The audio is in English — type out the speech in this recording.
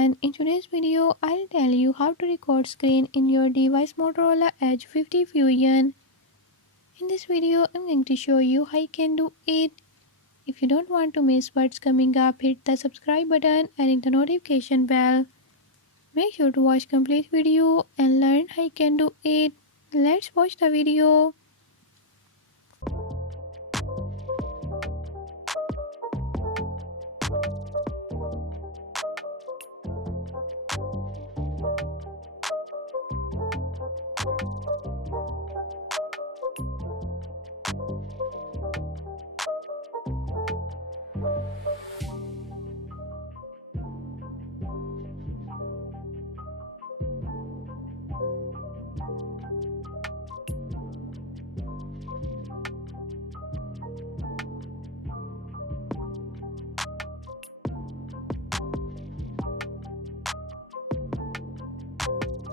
everyone, in today's video I'll tell you how to record screen in your device Motorola Edge 50 Fusion. In this video I'm going to show you how you can do it. If you don't want to miss what's coming up, hit the subscribe button and hit the notification bell. Make sure to watch complete video and learn how you can do it. Let's watch the video.